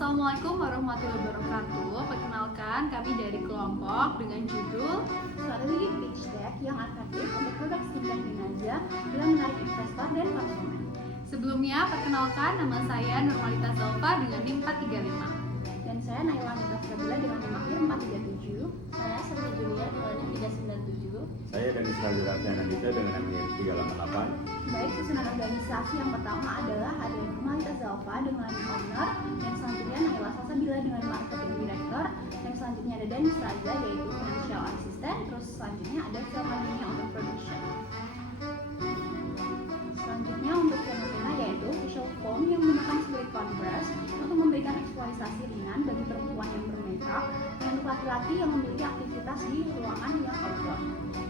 Assalamualaikum warahmatullahi wabarakatuh. Perkenalkan, kami dari kelompok dengan judul Strategi Pitch Deck yang efektif untuk produk skincare Dinaza dalam menarik investor dan konsumen. Sebelumnya, perkenalkan nama saya Nurmalita Zalfa dengan NIM 435. Dan saya Naila Nurafkabila dengan NIM akhir 437. Saya Sri Julia dengan NIM 397. Saya Denis Raffian Andika dengan NIM 388. Baik, susunan organisasi yang pertama adalah ada Nurmalita Zalfa dengan owner, yang selanjutnya Naila Salsabila dengan marketing director, yang selanjutnya ada Denis Raza yaitu financial assistant, terus selanjutnya ada Selmania untuk production. Selanjutnya untuk fenomena yaitu facial foam yang menggunakan silicone brush untuk memberikan eksploitasi ringan bagi perempuan yang bermakeup dan untuk laki-laki yang memiliki aktivitas di ruangan yang outdoor.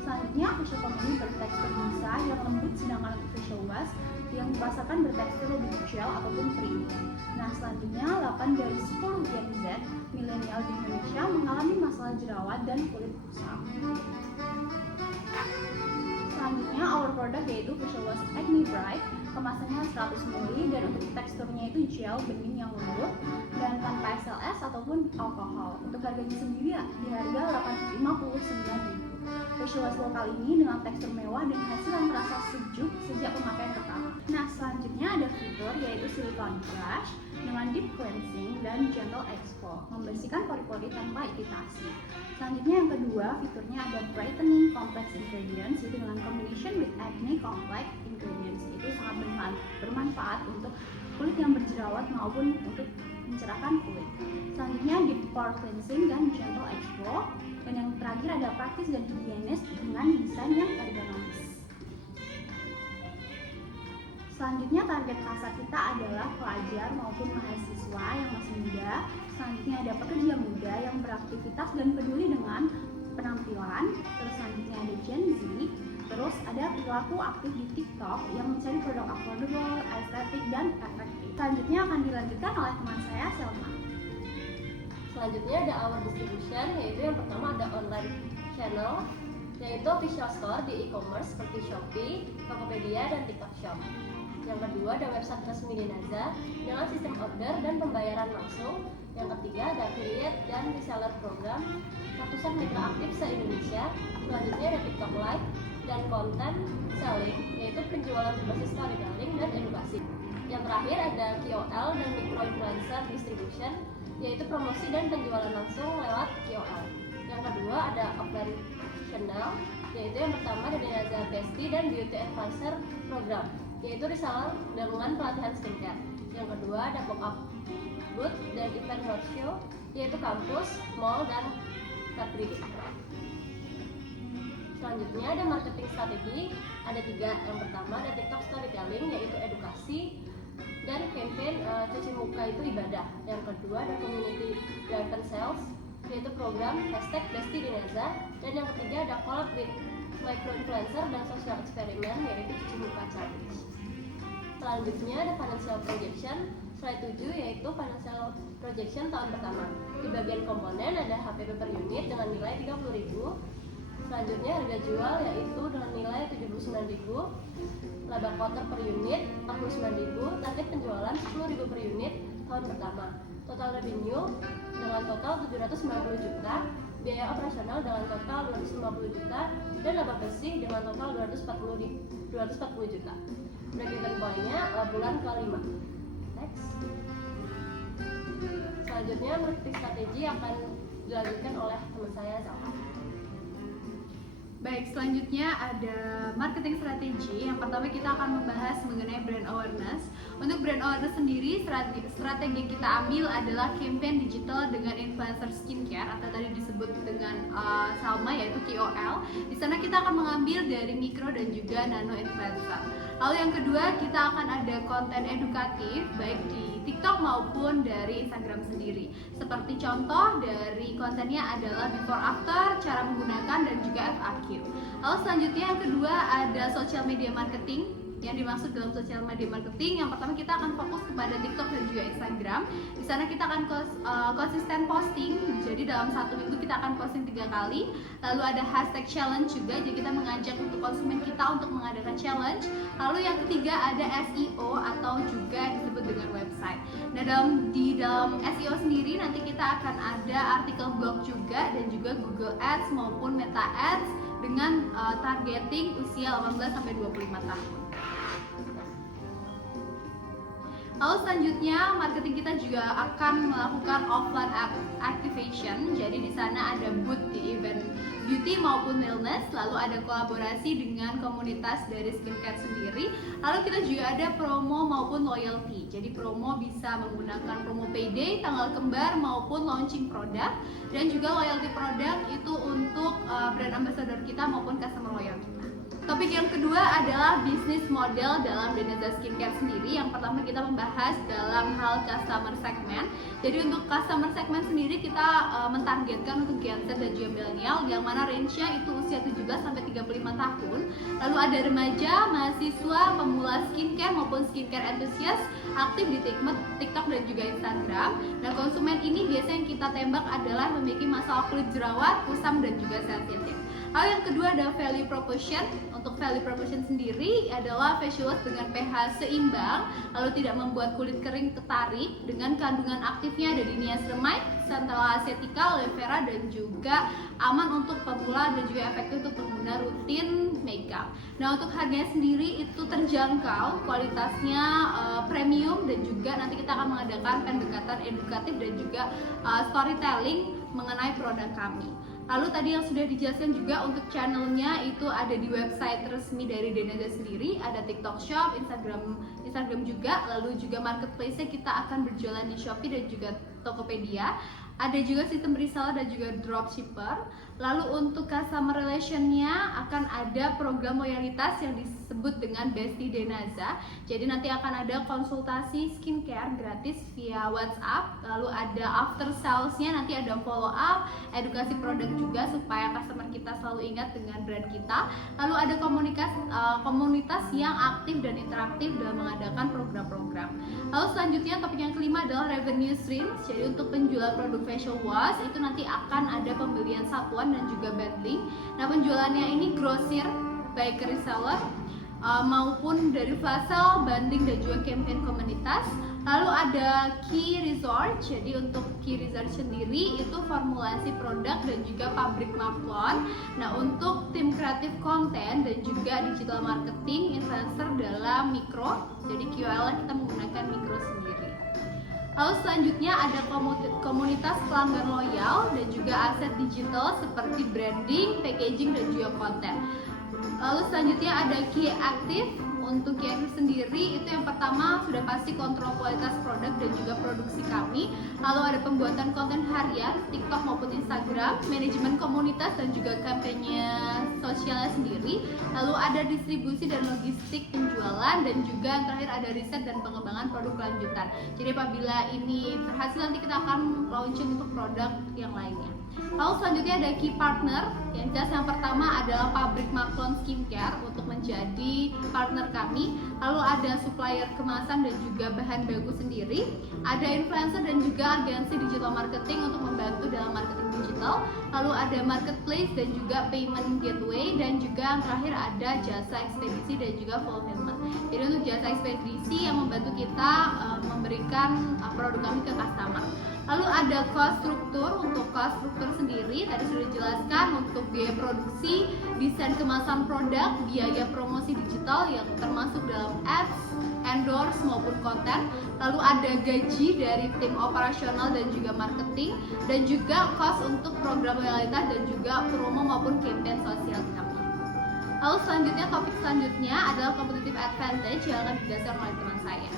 Selanjutnya facial foam ini bertekstur busa yang lembut, sedangkan untuk facial wash yang dipasarkan bertekstur lebih gel ataupun creamy. Nah selanjutnya 8 dari 10 Gen Z milenial di Indonesia mengalami masalah jerawat dan kulit kusam. Selanjutnya our product yaitu facial wash Acne Bright, kemasannya 100 ml dan untuk teksturnya itu gel bening yang lembut dan tanpa SLS ataupun alkohol. Untuk harganya sendiri di harga Rp859.000. Facial wash lokal ini dengan tekstur mewah dan hasil yang terasa sejuk sejak pemakaian pertama. Nah selanjutnya ada fitur yaitu silicone brush dengan deep cleansing dan gentle exfol, membersihkan pori-pori tanpa iritasi. Selanjutnya yang kedua fiturnya ada brightening complex ingredients, yaitu dengan combination with acne complex ingredients, itu sangat bermanfaat untuk kulit yang berjerawat maupun untuk mencerahkan kulit. Selanjutnya deep pore cleansing dan gentle exfol, dan yang terakhir ada praktis dan higienis dengan desain yang ergonomis. Selanjutnya target pasar kita adalah pelajar maupun mahasiswa yang masih muda. Selanjutnya ada pekerja muda yang beraktivitas dan peduli dengan penampilan. Terus selanjutnya ada Gen Z. Terus ada perilaku aktif di TikTok yang mencari produk affordable, estetik, dan efektif. Selanjutnya akan dilanjutkan oleh teman saya, Selma. Selanjutnya ada our distribution, yaitu yang pertama ada online channel, yaitu official store di e-commerce seperti Shopee, Tokopedia, dan TikTok Shop. Yang kedua ada website resmi Dinaza dengan sistem order dan pembayaran langsung. Yang ketiga ada affiliate dan reseller program, ratusan mitra aktif se-Indonesia. Selanjutnya ada TikTok Live dan konten selling, yaitu penjualan berbasis storytelling dan edukasi. Yang terakhir ada KOL dan micro influencer distribution, yaitu promosi dan penjualan langsung lewat KOL. Yang kedua ada offline channel, yaitu yang pertama ada Dinaza Bestie dan Beauty Advisor program, yaitu reseller dengan pelatihan skincare. Yang kedua ada pop-up booth dan event roadshow, yaitu kampus, mall, dan pabrik. Selanjutnya ada marketing strategi, ada 3. Yang pertama ada TikTok storytelling, yaitu edukasi dan campaign cuci muka itu ibadah. Yang kedua ada community driven sales, yaitu program hashtag Bestie Dinaza. Dan yang ketiga ada collab with micro influencer dan social eksperimen, yaitu cuci muka challenge. Selanjutnya ada financial projection, slide 7, yaitu financial projection tahun pertama. Di bagian komponen ada HPP per unit dengan nilai 30.000. Selanjutnya harga jual yaitu dengan nilai 79.000, laba quarter per unit 49.000, target penjualan 10.000 per unit tahun pertama. Total revenue dengan total 790 juta, biaya operasional dengan total 250 juta, dan laba bersih dengan total 240 juta. Break-even point-nya bulan ke-5. Next. Selanjutnya marketing strategi akan dilanjutkan oleh teman saya, Zalfa. Baik, selanjutnya ada marketing strategi. Yang pertama kita akan membahas mengenai brand awareness. Untuk brand awareness sendiri, strategi kita ambil adalah campaign digital dengan influencer skincare atau tadi disebut dengan Salma, yaitu KOL. Di sana kita akan mengambil dari mikro dan juga nano influencer. Lalu yang kedua, kita akan ada konten edukatif baik di TikTok maupun dari Instagram sendiri. Seperti contoh dari kontennya adalah before after, cara menggunakan, dan juga FAQ. Lalu selanjutnya yang kedua ada social media marketing. Yang dimaksud dalam social media marketing, yang pertama kita akan fokus kepada TikTok dan juga Instagram. Di sana kita akan konsisten posting. Jadi dalam 1 minggu kita akan posting 3 kali. Lalu ada hashtag challenge juga. Jadi kita mengajak untuk konsumen kita untuk mengadakan challenge. Lalu yang ketiga ada SEO atau juga disebut dengan website. Nah di dalam SEO nanti kita akan ada artikel blog juga dan juga Google Ads maupun Meta Ads dengan targeting usia 18 sampai 25 tahun. Lalu selanjutnya marketing kita juga akan melakukan offline activation. Jadi di sana ada booth di event beauty maupun wellness, lalu ada kolaborasi dengan komunitas dari skincare sendiri. Lalu kita juga ada promo maupun loyalty. Jadi promo bisa menggunakan promo payday, tanggal kembar maupun launching produk, dan juga loyalty produk itu untuk brand ambassador kita maupun customer loyal kita. Topik yang kedua adalah bisnis model dalam Deneza Skincare sendiri. Yang pertama kita membahas dalam hal customer segment. Jadi untuk customer segment sendiri kita mentargetkan untuk Gen Z dan juga milenial, yang mana range-nya itu usia 17 sampai 35 tahun. Lalu ada remaja, mahasiswa, pemula skincare maupun skincare enthusiast aktif di TikTok dan juga Instagram. Nah, konsumen ini biasanya yang kita tembak adalah memiliki masalah kulit jerawat, kusam dan juga sensitif. Lalu yang kedua ada value proposition. Untuk value proposition sendiri adalah facial wash dengan pH seimbang, lalu tidak membuat kulit kering ketarik, dengan kandungan aktifnya ada di niacinamide, centella acetica, aloe vera, dan juga aman untuk pemula dan juga efektif untuk pengguna rutin makeup. Nah, untuk harganya sendiri itu terjangkau, kualitasnya premium, dan juga nanti kita akan mengadakan pendekatan edukatif dan juga storytelling mengenai produk kami. Lalu tadi yang sudah dijelaskan juga untuk channelnya itu ada di website resmi dari Deneza sendiri, ada TikTok Shop, Instagram juga, lalu juga marketplace-nya kita akan berjualan di Shopee dan juga Tokopedia. Ada juga sistem reseller dan juga dropshipper. Lalu untuk customer relation-nya akan ada program loyalitas yang disebut dengan Bestie Deneza. Jadi nanti akan ada konsultasi skincare gratis via WhatsApp. Lalu ada after sales-nya, nanti ada follow up, edukasi produk juga supaya customer kita selalu ingat dengan brand kita. Lalu ada komunitas yang aktif dan interaktif dalam mengadakan program-program. Lalu selanjutnya topik yang kelima adalah revenue streams. Jadi untuk penjualan produk facial wash itu nanti akan ada pembelian satuan dan juga bundling. Nah, penjualannya ini grosir, baik ke reseller maupun dari flash sale, bundling dan juga campaign komunitas. Lalu ada key resort. Jadi untuk key resort sendiri itu formulasi produk dan juga pabrik maklon. Nah, untuk tim kreatif konten dan juga digital marketing influencer dalam mikro. Jadi QL kita menggunakan mikro sendiri. Lalu selanjutnya ada komunitas pelanggan loyal dan juga aset digital seperti branding, packaging dan juga konten. Lalu selanjutnya ada key active. Untuk key active sendiri itu yang pertama sudah pasti kontrol kualitas produk dan juga produksi kami. Lalu ada pembuatan konten harian TikTok maupun Instagram, manajemen komunitas dan juga kampanye sosialnya sendiri. Lalu ada distribusi dan logistik penjualan, dan juga yang terakhir ada riset dan pengembangan produk lanjutan. Jadi apabila ini berhasil nanti kita akan launching untuk produk yang lainnya. Lalu selanjutnya ada key partner. Yang pertama adalah pabrik Maklon Skincare untuk menjadi partner kami. Lalu ada supplier kemasan dan juga bahan baku sendiri. Ada influencer dan juga agensi digital marketing untuk membantu dalam marketing digital. Lalu ada marketplace dan juga payment gateway, dan juga yang terakhir ada jasa ekspedisi dan juga fulfillment. Jadi untuk jasa ekspedisi yang membantu kita memberikan produk kami ke customer. Lalu ada cost struktur. Untuk cost struktur sendiri tadi sudah dijelaskan untuk biaya produksi, desain kemasan produk, biaya promosi digital yang termasuk dalam ads, endorse maupun konten. Lalu ada gaji dari tim operasional dan juga marketing, dan juga cost untuk program loyalitas dan juga promo maupun campaign sosial kami. Lalu selanjutnya topik selanjutnya adalah competitive advantage yang akan dijelaskan oleh teman saya.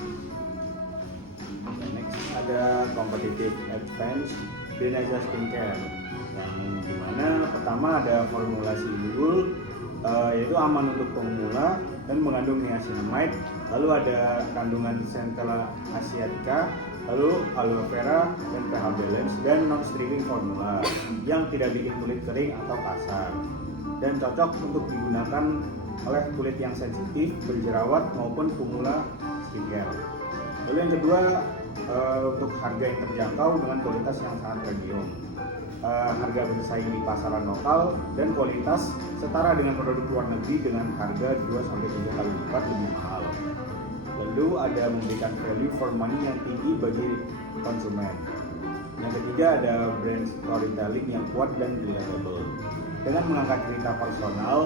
Next ada competitive advantage Deneza Skincare, yang dimana pertama ada formulasi unggul, yaitu aman untuk pemula dan mengandung niacinamide. Lalu ada kandungan centella asiatica, lalu aloe vera dan pH balance, dan non stripping formula yang tidak bikin kulit kering atau kasar dan cocok untuk digunakan oleh kulit yang sensitif, berjerawat maupun pemula skincare. Lalu yang kedua, untuk harga yang terjangkau dengan kualitas yang sangat premium. Harga bersaing di pasaran lokal dan kualitas setara dengan produk luar negeri dengan harga 2-3 kali lipat lebih mahal. Lalu ada memberikan value for money yang tinggi bagi konsumen. Yang ketiga ada brand storytelling yang kuat dan relatable dengan mengangkat cerita personal,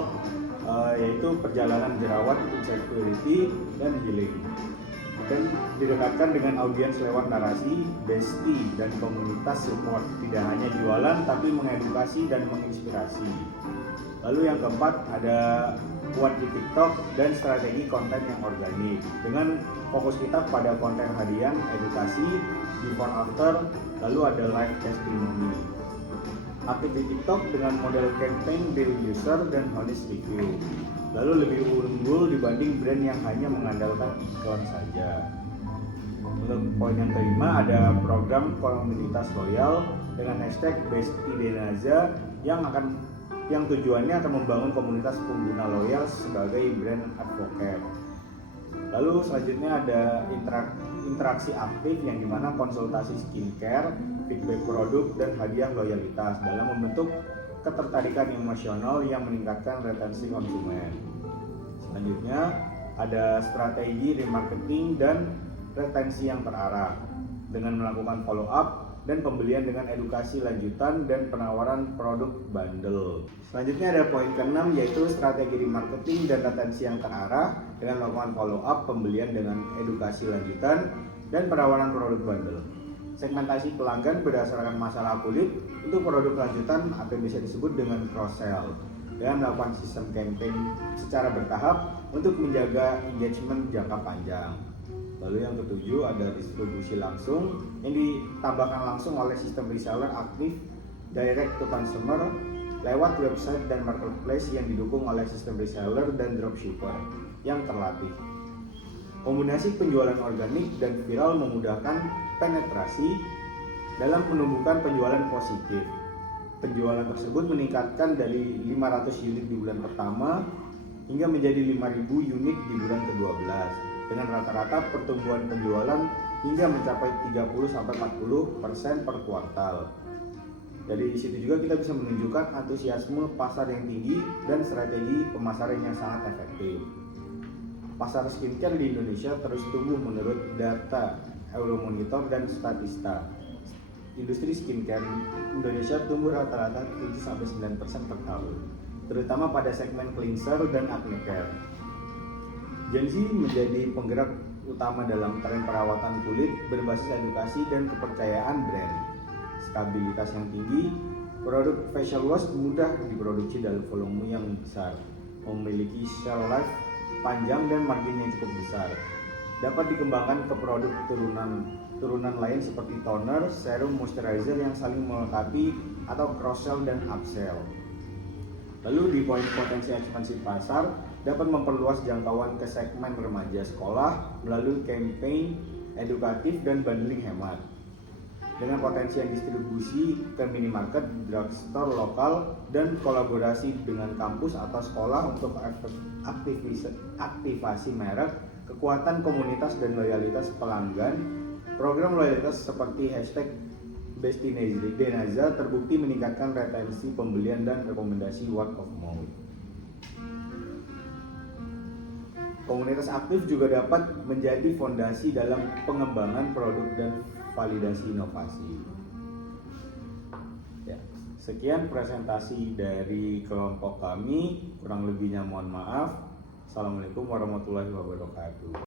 yaitu perjalanan jerawat, insecurity, dan healing, dan didekatkan dengan audiens lewat narasi, bestie, dan komunitas support. Tidak hanya jualan tapi mengedukasi dan menginspirasi. Lalu yang keempat ada kuat di TikTok dan strategi konten yang organik dengan fokus kita pada konten harian, edukasi, before after, lalu ada live testimony. Aktif di TikTok dengan model campaign daily user dan honest review, lalu lebih unggul dibanding brand yang hanya mengandalkan iklan saja. Untuk poin yang kelima ada program komunitas loyal dengan hashtag #BestieDenaza yang tujuannya akan membangun komunitas pengguna loyal sebagai brand advocate. Lalu selanjutnya ada interaksi aktif yang dimana konsultasi skincare, feedback produk, dan hadiah loyalitas dalam membentuk ketertarikan emosional yang meningkatkan retensi konsumen. Selanjutnya ada strategi remarketing dan retensi yang terarah dengan melakukan follow up dan pembelian dengan edukasi lanjutan dan penawaran produk bundle. Selanjutnya ada poin ke-6 yaitu strategi remarketing dan retensi yang terarah dengan melakukan follow up, pembelian dengan edukasi lanjutan dan penawaran produk bundle. Segmentasi pelanggan berdasarkan masalah kulit untuk produk lanjutan atau bisa disebut dengan cross sell dengan melakukan sistem campaign secara bertahap untuk menjaga engagement jangka panjang. Lalu yang ketujuh ada distribusi langsung yang ditambahkan langsung oleh sistem reseller aktif direct to consumer lewat website dan marketplace yang didukung oleh sistem reseller dan dropshipper yang terlatih. Kombinasi penjualan organik dan viral memudahkan penetrasi dalam menumbuhkan penjualan positif. Penjualan tersebut meningkatkan dari 500 unit di bulan pertama hingga menjadi 5.000 unit di bulan ke-12 dengan rata-rata pertumbuhan penjualan hingga mencapai 30-40% per kuartal. Dari situ juga kita bisa menunjukkan antusiasme pasar yang tinggi dan strategi pemasaran yang sangat efektif. Pasar skincare di Indonesia terus tumbuh menurut data Euromonitor dan Statista. Industri skincare di Indonesia tumbuh rata-rata 7-9% per tahun, terutama pada segmen cleanser dan acne care. Gen Z menjadi penggerak utama dalam tren perawatan kulit berbasis edukasi dan kepercayaan brand. Stabilitas yang tinggi, produk facial wash mudah diproduksi dalam volume yang besar, memiliki shelf life panjang dan margin yang cukup besar. Dapat dikembangkan ke produk turunan lain seperti toner, serum, moisturizer yang saling melengkapi atau cross sell dan upsell. Lalu di poin potensi ekspansi pasar dapat memperluas jangkauan ke segmen remaja sekolah melalui campaign edukatif dan bundling hemat. Dengan potensi yang distribusi ke minimarket, drugstore lokal, dan kolaborasi dengan kampus atau sekolah untuk aktivasi merek, kekuatan komunitas dan loyalitas pelanggan, program loyalitas seperti hashtag #BestieDenaza terbukti meningkatkan retensi pembelian dan rekomendasi word of mouth. Komunitas aktif juga dapat menjadi fondasi dalam pengembangan produk dan validasi inovasi. Ya, sekian presentasi dari kelompok kami, kurang lebihnya mohon maaf. Assalamualaikum warahmatullahi wabarakatuh.